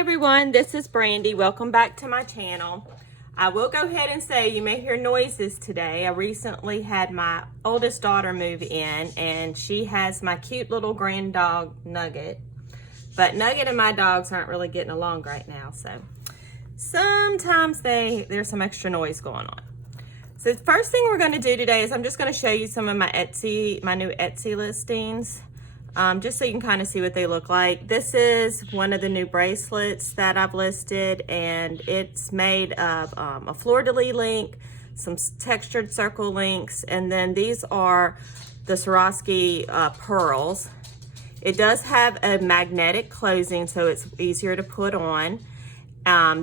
everyone, this is Brandy. Welcome back to my channel. I will go ahead and say you may hear noises today. I recently had my oldest daughter move in and she has my cute little grand dog Nugget. But Nugget and my dogs aren't really getting along right now, so sometimes there's some extra noise going on. So the first thing we're going to do today is I'm just going to show you some of my new Etsy listings. Just so you can kind of see what they look like. This is one of the new bracelets that I've listed, and it's made of a fleur-de-lis link, some textured circle links, and then these are the Swarovski pearls. It does have a magnetic closing, so it's easier to put on.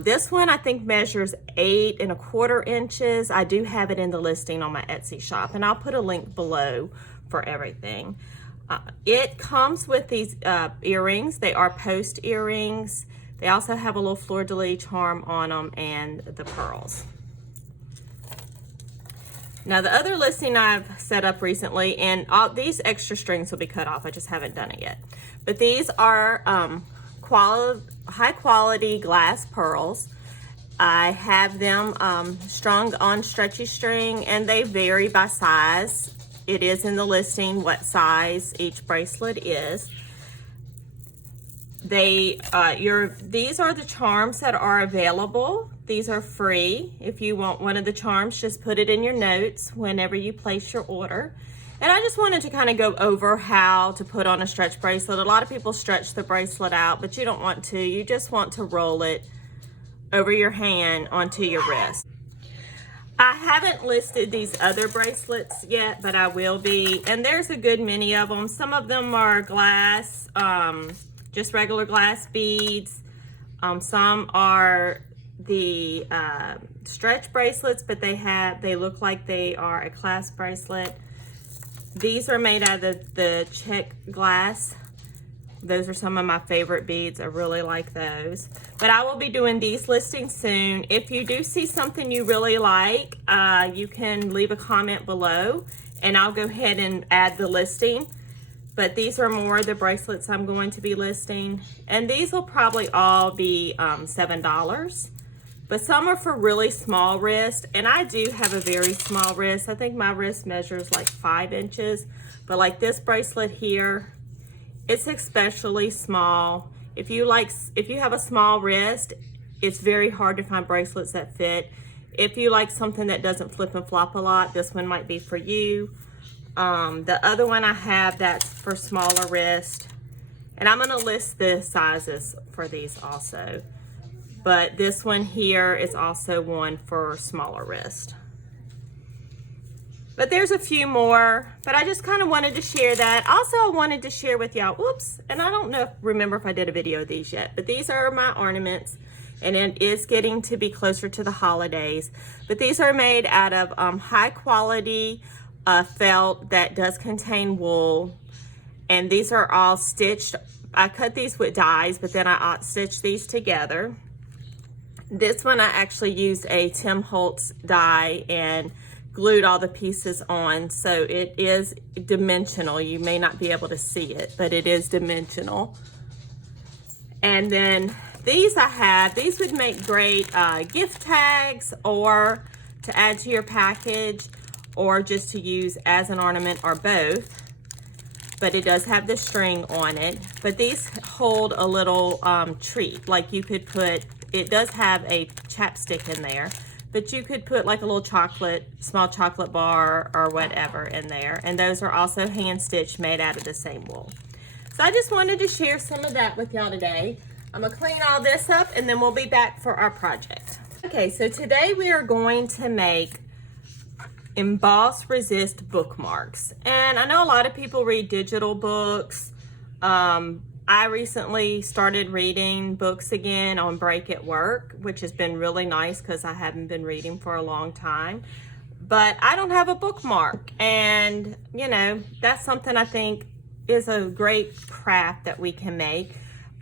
This one I think measures 8 1/4 inches. I do have it in the listing on my Etsy shop, and I'll put a link below for everything. It comes with these earrings. They are post earrings. They also have a little fleur-de-lis charm on them and the pearls. Now the other listing I've set up recently, and all these extra strings will be cut off. I just haven't done it yet. But these are high quality glass pearls. I have them strung on stretchy string, and they vary by size. It is in the listing what size each bracelet is. These are the charms that are available. These are free. If you want one of the charms, just put it in your notes whenever you place your order. And I just wanted to kind of go over how to put on a stretch bracelet. A lot of people stretch the bracelet out, but you don't want to. You just want to roll it over your hand onto your wrist. I haven't listed these other bracelets yet, but I will be. And there's a good many of them. Some of them are glass, just regular glass beads. Some are the stretch bracelets, but they look like they are a clasp bracelet. These are made out of the check glass. Those are some of my favorite beads. I really like those. But I will be doing these listings soon. If you do see something you really like, you can leave a comment below and I'll go ahead and add the listing. But these are more of the bracelets I'm going to be listing. And these will probably all be $7. But some are for really small wrist. And I do have a very small wrist. I think my wrist measures like 5 inches. But like this bracelet here, it's especially small. If you have a small wrist, it's very hard to find bracelets that fit. If you like something that doesn't flip and flop a lot, this one might be for you. The other one I have that's for smaller wrist, and I'm gonna list the sizes for these also. But this one here is also one for smaller wrist. But there's a few more, but I just kind of wanted to share that. Also, I wanted to share with y'all, and I don't remember if I did a video of these yet, but these are my ornaments, and it is getting to be closer to the holidays. But these are made out of high quality felt that does contain wool, and these are all stitched. I cut these with dies, but then I stitched these together. This one I actually used a Tim Holtz die and glued all the pieces on, so it is dimensional. You may not be able to see it, but it is dimensional. And then these these would make great gift tags, or to add to your package, or just to use as an ornament, or both. But it does have the string on it. But these hold a little treat. Like you could put, it does have a chapstick in there, but you could put like a little small chocolate bar or whatever in there. And those are also hand stitched, made out of the same wool. So I just wanted to share some of that with y'all today. I'm gonna clean all this up and then we'll be back for our project. Okay, so today we are going to make Emboss Resist bookmarks. And I know a lot of people read digital books. I recently started reading books again on break at work, which has been really nice because I haven't been reading for a long time. But I don't have a bookmark, and you know, that's something I think is a great craft that we can make,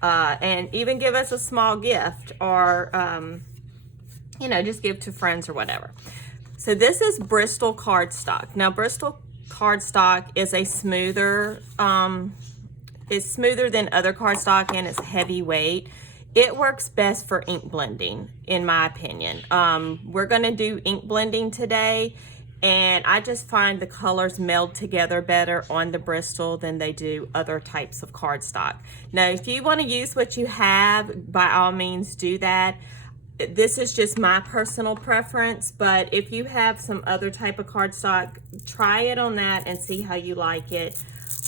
and even give us a small gift, or you know, just give to friends or whatever. So this is Bristol cardstock. Now Bristol cardstock is a smoother, it's smoother than other cardstock, and it's heavyweight. It works best for ink blending, in my opinion. We're gonna do ink blending today, and I just find the colors meld together better on the Bristol than they do other types of cardstock. Now, if you wanna use what you have, by all means do that. This is just my personal preference, but if you have some other type of cardstock, try it on that and see how you like it.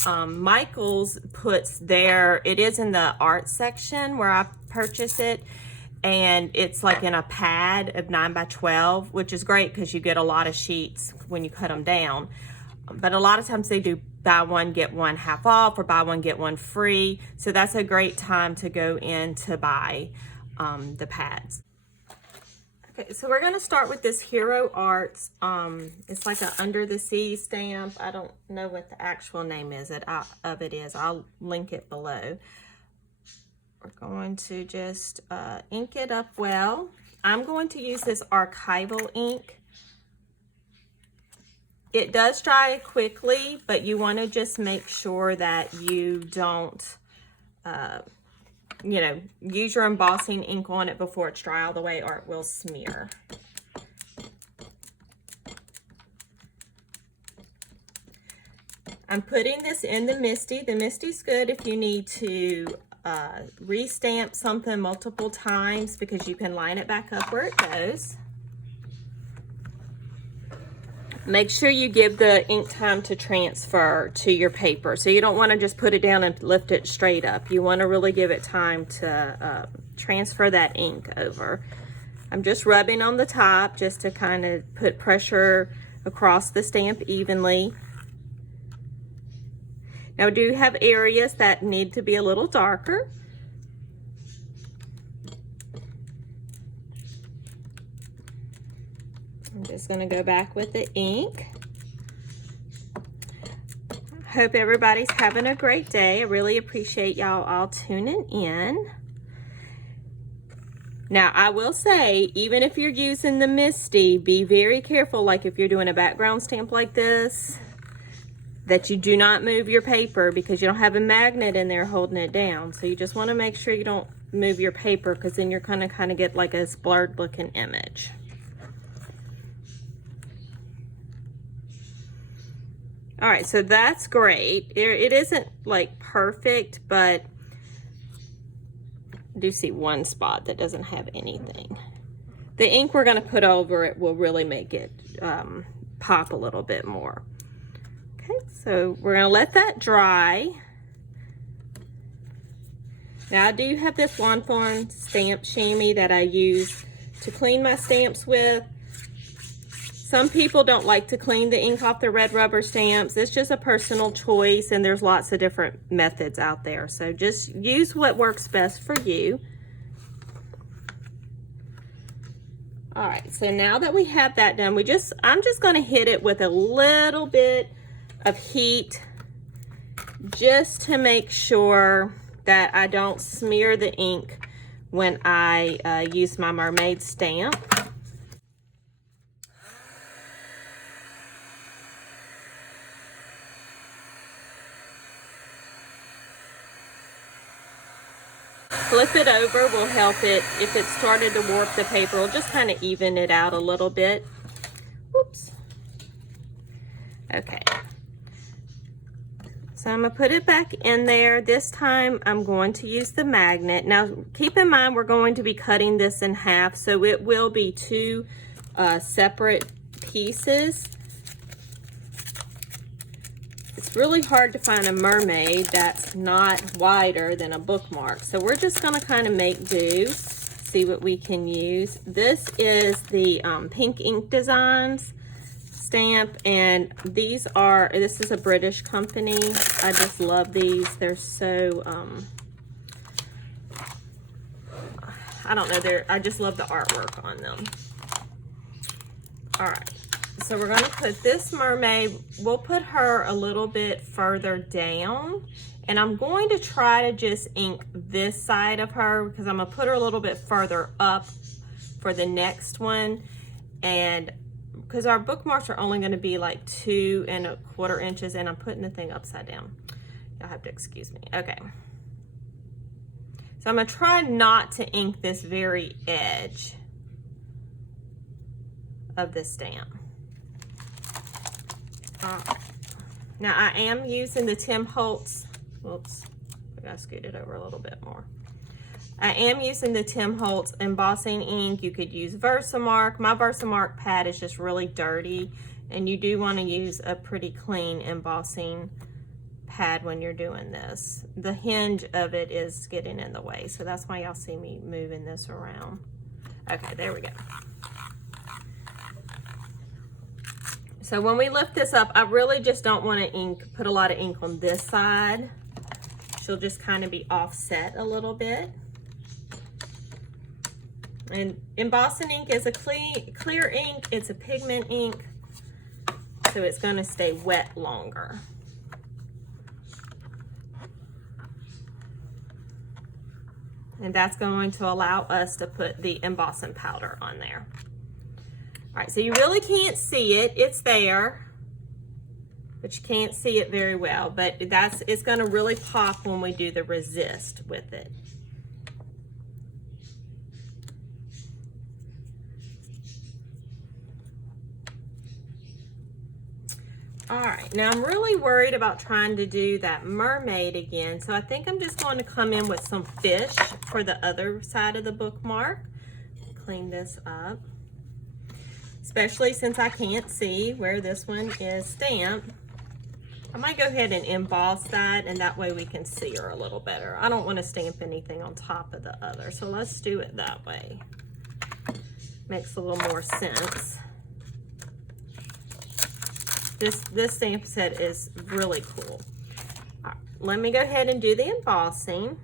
Michael's puts it is in the art section where I purchased it, and it's like in a pad of 9 by 12, which is great because you get a lot of sheets when you cut them down. But a lot of times they do buy one, get one half off, or buy one, get one free. So that's a great time to go in to buy the pads. Okay, so we're gonna start with this Hero Arts. It's like a Under the Sea stamp. I don't know what the actual name is. I'll link it below. We're going to just ink it up well. I'm going to use this archival ink. It does dry quickly, but you want to just make sure that you don't use your embossing ink on it before it's dry all the way, or it will smear. I'm putting this in the Misty. The Misty's good if you need to restamp something multiple times, because you can line it back up where it goes. Make sure you give the ink time to transfer to your paper. So you don't want to just put it down and lift it straight up. You want to really give it time to transfer that ink over. I'm just rubbing on the top just to kind of put pressure across the stamp evenly. Now, I do have areas that need to be a little darker. I'm just going to go back with the ink. Hope everybody's having a great day. I really appreciate y'all all tuning in. Now, I will say, even if you're using the Misty, be very careful, like if you're doing a background stamp like this, that you do not move your paper, because you don't have a magnet in there holding it down. So you just want to make sure you don't move your paper, because then you're going to kind of get like a blurred looking image. All right, so that's great. It isn't like perfect, but I do see one spot that doesn't have anything. The ink we're gonna put over it will really make it pop a little bit more. Okay, so we're gonna let that dry. Now, I do have this Lawn stamp chamois that I use to clean my stamps with. Some people don't like to clean the ink off the red rubber stamps. It's just a personal choice, and there's lots of different methods out there. So just use what works best for you. All right, so now that we have that done, I'm just gonna hit it with a little bit of heat just to make sure that I don't smear the ink when I use my mermaid stamp. Flip it over will help it. If it started to warp the paper, we'll just kind of even it out a little bit. Whoops. Okay. So I'm going to put it back in there. This time I'm going to use the magnet. Now keep in mind we're going to be cutting this in half, so it will be two separate pieces. It's really hard to find a mermaid that's not wider than a bookmark. So we're just gonna kind of make do, see what we can use. This is the Pink Ink Designs stamp, and this is a British company. I just love these. They're so, I don't know, I just love the artwork on them. All right. So we're going to put this mermaid, we'll put her a little bit further down, and I'm going to try to just ink this side of her, because I'm going to put her a little bit further up for the next one. And because our bookmarks are only going to be like 2 1/4 inches, and I'm putting the thing upside down. You'll have to excuse me. Okay. So So I'm gonna try not to ink this very edge of the stamp. Now I am using the Tim Holtz, whoops, I gotta scoot it over a little bit more. I am using the Tim Holtz embossing ink. You could use Versamark. My Versamark pad is just really dirty, and you do want to use a pretty clean embossing pad when you're doing this. The hinge of it is getting in the way, so that's why y'all see me moving this around. Okay, there we go. So when we lift this up, I really just don't want to put a lot of ink on this side. She'll just kind of be offset a little bit. And embossing ink is a clear ink. It's a pigment ink, so it's going to stay wet longer. And that's going to allow us to put the embossing powder on there. All right, so you really can't see it. It's there, but you can't see it very well. But it's going to really pop when we do the resist with it. All right, now I'm really worried about trying to do that mermaid again, so I think I'm just going to come in with some fish for the other side of the bookmark. Clean this up, especially since I can't see where this one is stamped. I might go ahead and emboss that, and that way we can see her a little better. I don't want to stamp anything on top of the other, so let's do it that way. Makes a little more sense. This stamp set is really cool. All right, let me go ahead and do the embossing.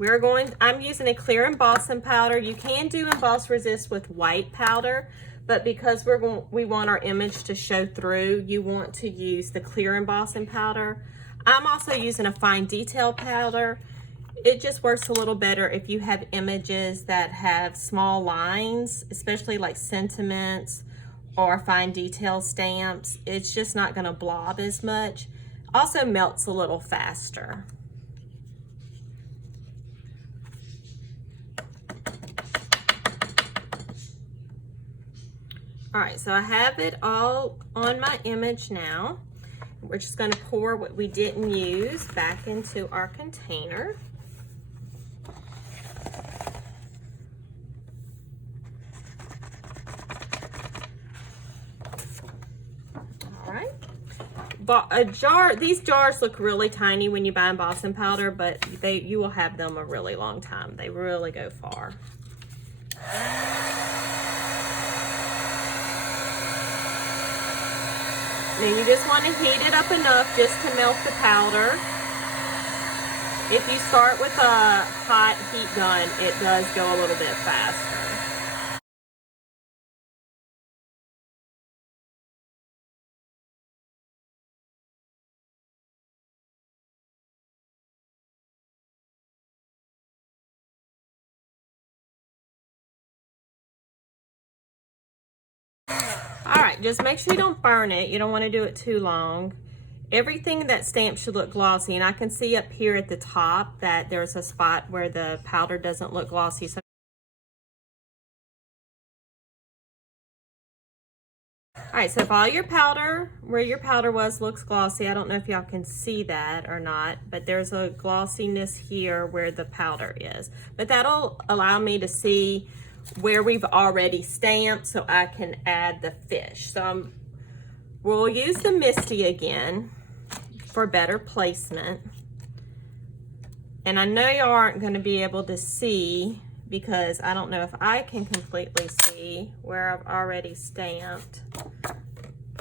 I'm using a clear embossing powder. You can do emboss resist with white powder, but because we want our image to show through, you want to use the clear embossing powder. I'm also using a fine detail powder. It just works a little better if you have images that have small lines, especially like sentiments or fine detail stamps. It's just not going to blob as much. Also melts a little faster. All right, so I have it all on my image now. We're just going to pour what we didn't use back into our container. These jars look really tiny when you buy embossing powder, but you will have them a really long time. They really go far. Then you just want to heat it up enough just to melt the powder. If you start with a hot heat gun, it does go a little bit faster. All right, just make sure you don't burn it. You don't want to do it too long. Everything that stamp should look glossy, and I can see up here at the top that there's a spot where the powder doesn't look glossy. So all right, so if all your powder, where your powder was, looks glossy, I don't know if y'all can see that or not, but there's a glossiness here where the powder is. But that'll allow me to see where we've already stamped so I can add the fish. So we'll use the Misty again for better placement. And I know y'all aren't going to be able to see because I don't know if I can completely see where I've already stamped.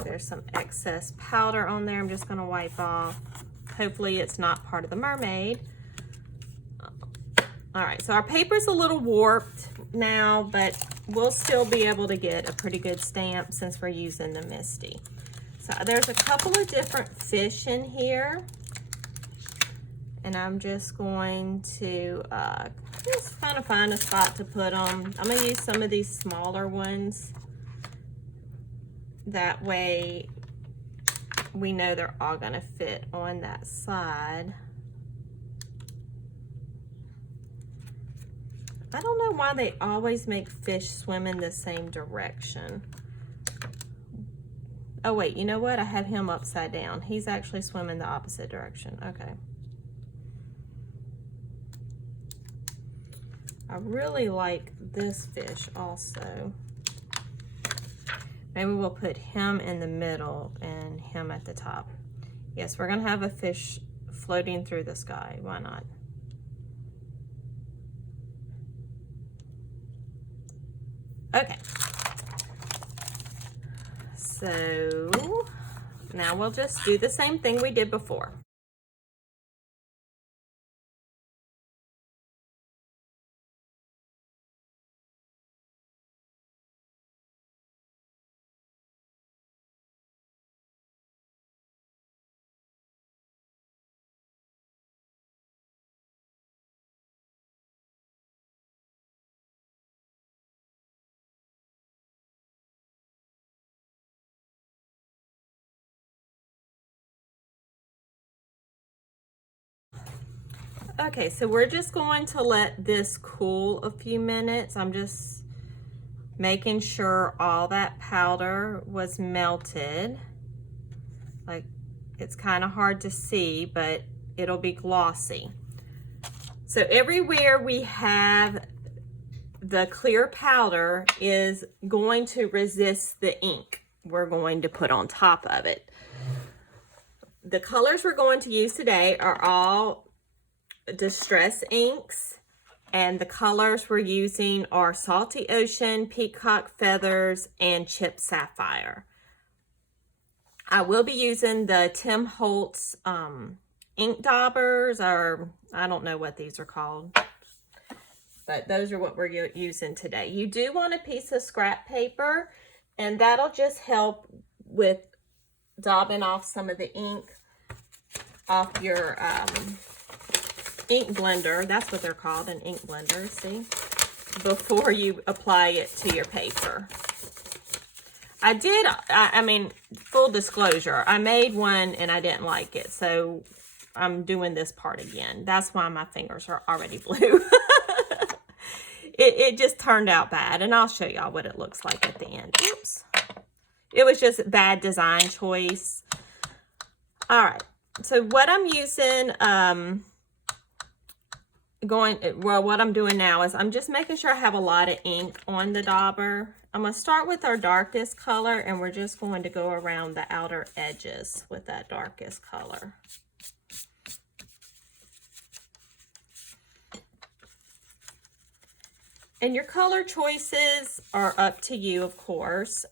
There's some excess powder on there. I'm just going to wipe off. Hopefully it's not part of the mermaid. All right, so our paper's a little warped now, but we'll still be able to get a pretty good stamp since we're using the Misty. So there's a couple of different fish in here, and I'm just going to just kind of find a spot to put them. I'm going to use some of these smaller ones. That way we know they're all going to fit on that side. I don't know why they always make fish swim in the same direction. Oh wait, you know what? I have him upside down. He's actually swimming the opposite direction. Okay. I really like this fish also. Maybe we'll put him in the middle and him at the top. Yes, we're gonna have a fish floating through the sky. Why not? Okay. So now we'll just do the same thing we did before. Okay, so we're just going to let this cool a few minutes. I'm just making sure all that powder was melted. Like, it's kind of hard to see, but it'll be glossy. So everywhere we have the clear powder is going to resist the ink we're going to put on top of it. The colors we're going to use today are all Distress inks, and the colors we're using are Salty Ocean, Peacock Feathers, and Chip Sapphire. I will be using the Tim Holtz ink daubers, or I don't know what these are called, but those are what we're using today. You do want a piece of scrap paper, and that'll just help with daubing off some of the ink off your ink blender. That's what they're called, an ink blender, see? Before you apply it to your paper. I mean, full disclosure, I made one and I didn't like it, so I'm doing this part again. That's why my fingers are already blue. It just turned out bad, and I'll show y'all what it looks like at the end. Oops. It was just bad design choice. All right, so what I'm using, what I'm doing now is I'm just making sure I have a lot of ink on the dauber. I'm going to start with our darkest color, and we're just going to go around the outer edges with that darkest color. And your color choices are up to you, of course.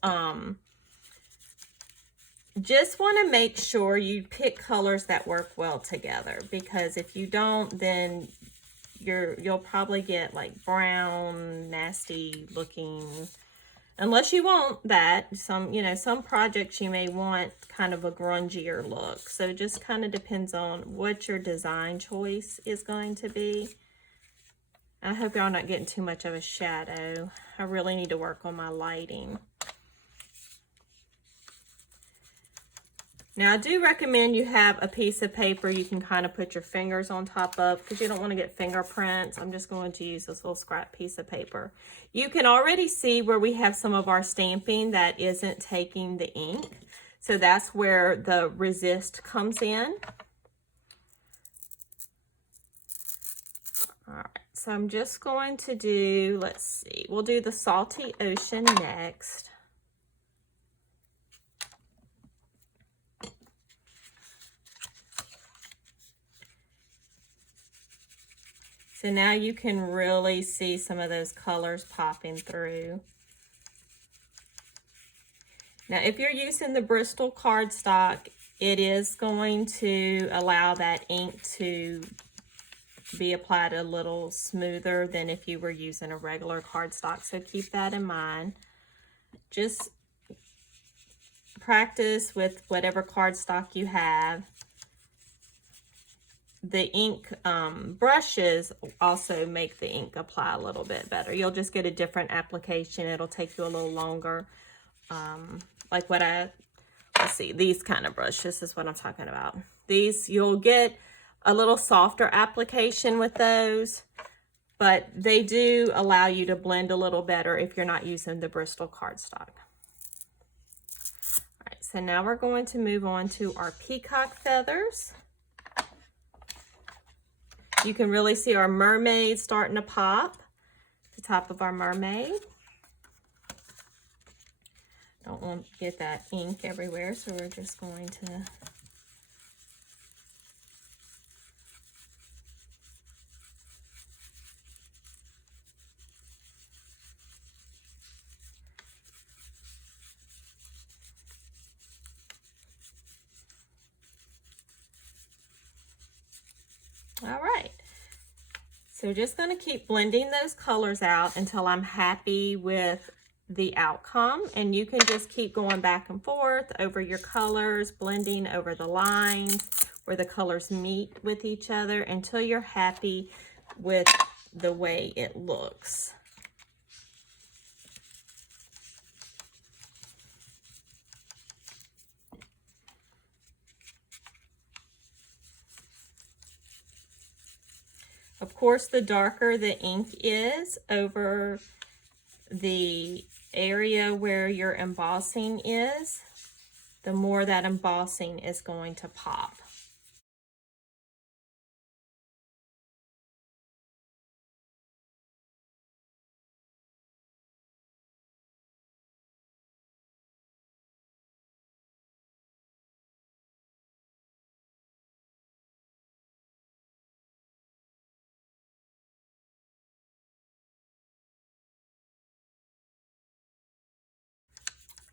Just want to make sure you pick colors that work well together, because if you don't, then you'll probably get like brown, nasty looking, unless you want that. Some projects you may want kind of a grungier look. So it just kind of depends on what your design choice is going to be. I hope y'all not getting too much of a shadow. I really need to work on my lighting. Now, I do recommend you have a piece of paper you can kind of put your fingers on top of, because you don't want to get fingerprints. I'm just going to use this little scrap piece of paper. You can already see where we have some of our stamping that isn't taking the ink. So that's where the resist comes in. All right, so I'm just going to do, let's see, we'll do the Salty Ocean next. So now you can really see some of those colors popping through. Now, if you're using the Bristol cardstock, it is going to allow that ink to be applied a little smoother than if you were using a regular cardstock. So keep that in mind. Just practice with whatever cardstock you have. The ink brushes also make the ink apply a little bit better. You'll just get a different application. It'll take you a little longer. Like let's see, these kind of brushes is what I'm talking about. These, you'll get a little softer application with those. but they do allow you to blend a little better if you're not using the Bristol cardstock. All right, so now we're going to move on to our peacock feathers. You can really see our mermaid starting to pop, the top of our mermaid. Don't want to get that ink everywhere, so we're just going to all right. So just going to keep blending those colors out until I'm happy with the outcome, and you can just keep going back and forth over your colors, blending over the lines where the colors meet with each other until you're happy with the way it looks. Of course, the darker the ink is over the area where your embossing is, the more that embossing is going to pop.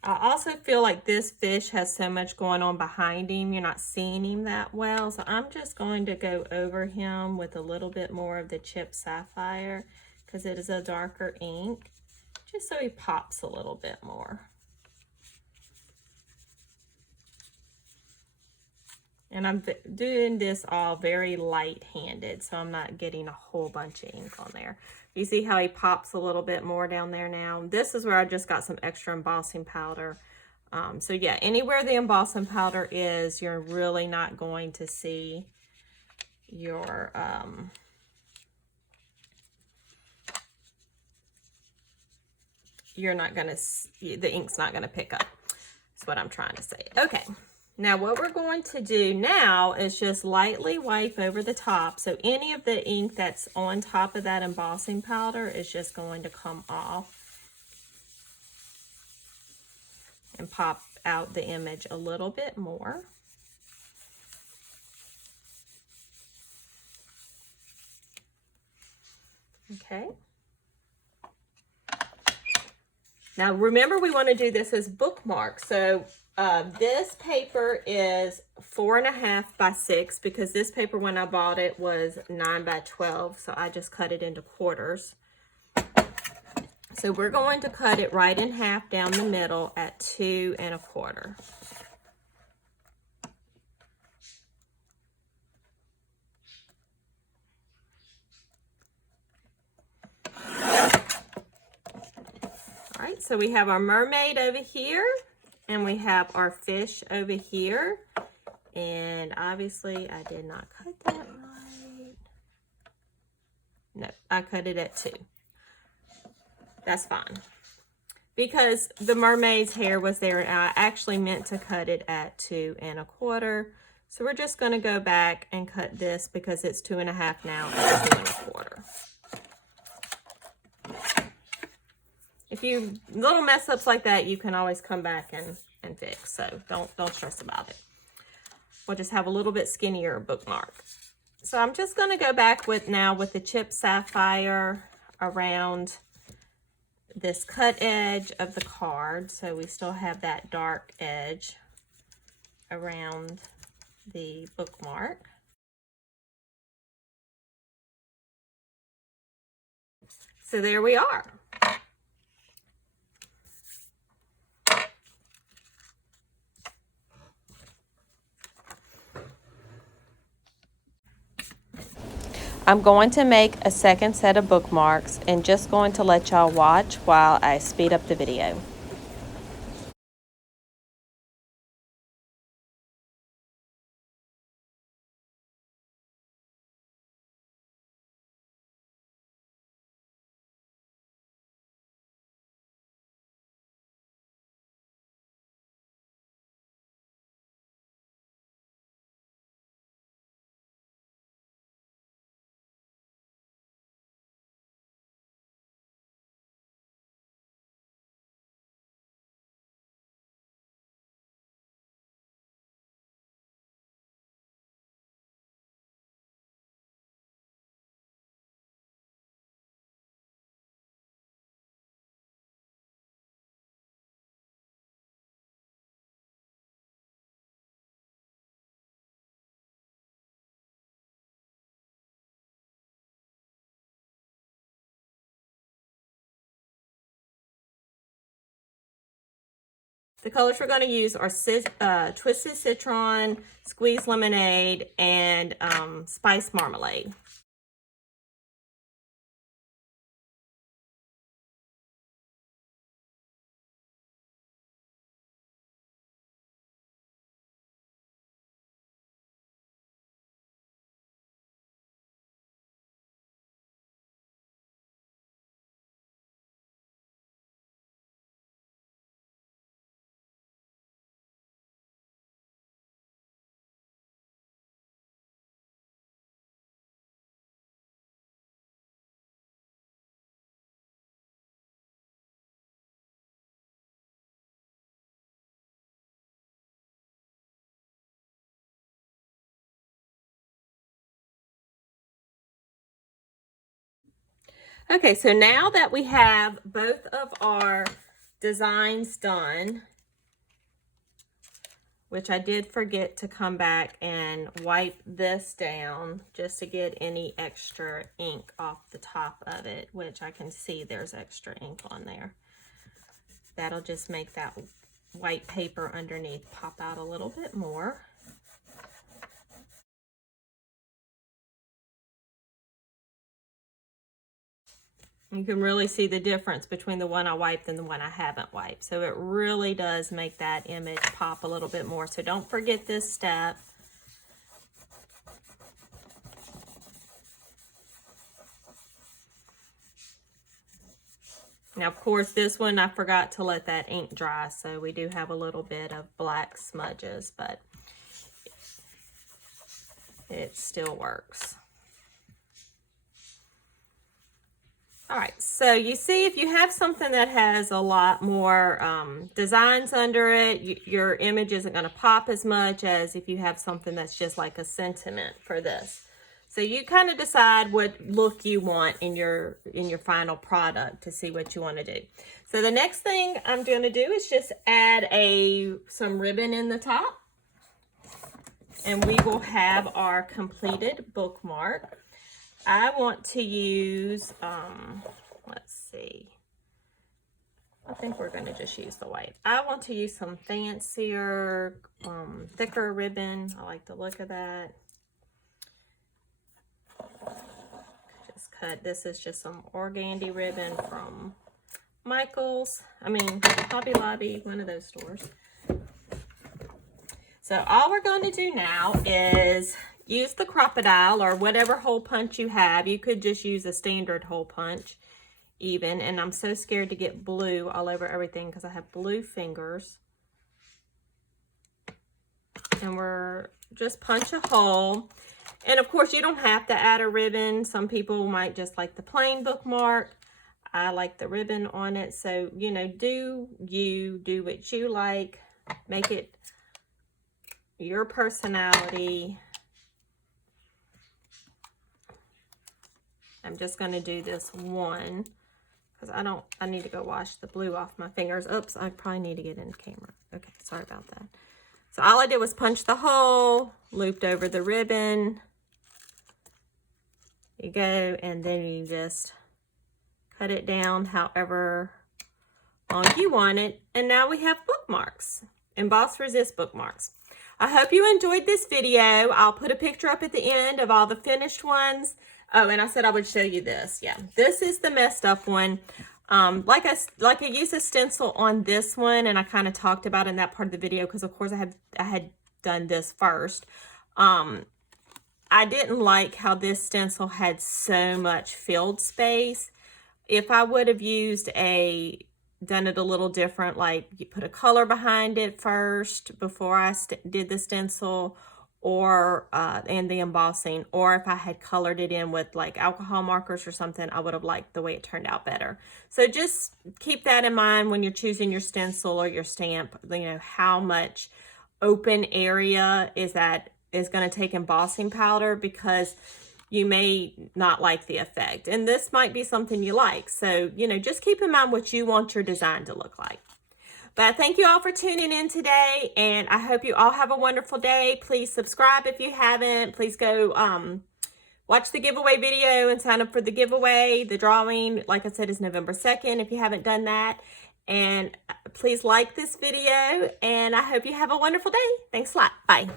I also feel like this fish has so much going on behind him. You're not seeing him that well. So I'm just going to go over him with a little bit more of the chipped sapphire because it is a darker ink, just so he pops a little bit more. And I'm doing this all very light-handed, so I'm not getting a whole bunch of ink on there. You see how he pops a little bit more down there now? This is where I just got some extra embossing powder. So yeah, anywhere the embossing powder is, you're really not going to see your, you're not gonna, the ink's not gonna pick up. That's what I'm trying to say. Okay. Now what we're going to do now is just lightly wipe over the top. So any of the ink that's on top of that embossing powder is just going to come off and pop out the image a little bit more. Okay. Now remember, we want to do this as bookmarks. So this paper is 4.5 by 6 because this paper when I bought it was 9 by 12. So I just cut it into quarters. So we're going to cut it right in half down the middle at 2 1/4. All right, so we have our mermaid over here and we have our fish over here. And obviously I did not cut that right. No, I cut it at 2. That's fine. Because the mermaid's hair was there and I actually meant to cut it at 2 1/4. So we're just gonna go back and cut this because it's 2 1/2 now at 2 1/4. If you little mess ups like that, you can always come back and fix. So don't stress about it. We'll just have a little bit skinnier bookmark. So I'm just going to go back with the chipped sapphire around this cut edge of the card. So we still have that dark edge around the bookmark. So there we are. I'm going to make a second set of bookmarks and just going to let y'all watch while I speed up the video. The colors we're going to use are Twisted Citron, Squeezed Lemonade, and Spiced Marmalade. Okay, so now that we have both of our designs done, which I did forget to come back and wipe this down just to get any extra ink off the top of it, which I can see there's extra ink on there. That'll just make that white paper underneath pop out a little bit more. You can really see the difference between the one I wiped and the one I haven't wiped. So it really does make that image pop a little bit more. So don't forget this step. Now, of course, this one I forgot to let that ink dry, so we do have a little bit of black smudges, but it still works. All right, so you see if you have something that has a lot more designs under it, your image isn't going to pop as much as if you have something that's just like a sentiment for this. So you kind of decide what look you want in your final product to see what you want to do. So the next thing I'm going to do is just add some ribbon in the top. And we will have our completed bookmark. I want to use, let's see, I think we're going to just use the white. I want to use some fancier, thicker ribbon. I like the look of that. Just cut, this is just some organdy ribbon from Michael's, Hobby Lobby, one of those stores. So all we're going to do now is use the crocodile or whatever hole punch you have. You could just use a standard hole punch even. And I'm so scared to get blue all over everything because I have blue fingers. And we're just punch a hole. And of course you don't have to add a ribbon. Some people might just like the plain bookmark. I like the ribbon on it. So, you know, do what you like. Make it your personality. I'm just going to do this one because I need to go wash the blue off my fingers. Oops, I probably need to get in the camera. Okay, sorry about that. So all I did was punch the hole, looped over the ribbon. You go, and then you just cut it down however long you want it. And now we have bookmarks, Emboss Resist bookmarks. I hope you enjoyed this video. I'll put a picture up at the end of all the finished ones. Oh, and I said I would show you this. Yeah, this is the messed up one. Like I used a stencil on this one, and I kind of talked about in that part of the video because of course I had done this first. I didn't like how this stencil had so much field space. If I would have done it a little different, like you put a color behind it first before I did the stencil, or and the embossing, or if I had colored it in with like alcohol markers or something, I would have liked the way it turned out better. So just keep that in mind when you're choosing your stencil or your stamp, you know, how much open area is going to take embossing powder, because you may not like the effect. And this might be something you like. So, you know, just keep in mind what you want your design to look like. But thank you all for tuning in today, and I hope you all have a wonderful day. Please subscribe if you haven't. Please go watch the giveaway video and sign up for the giveaway. The drawing, like I said, is November 2nd if you haven't done that. And please like this video, and I hope you have a wonderful day. Thanks a lot. Bye.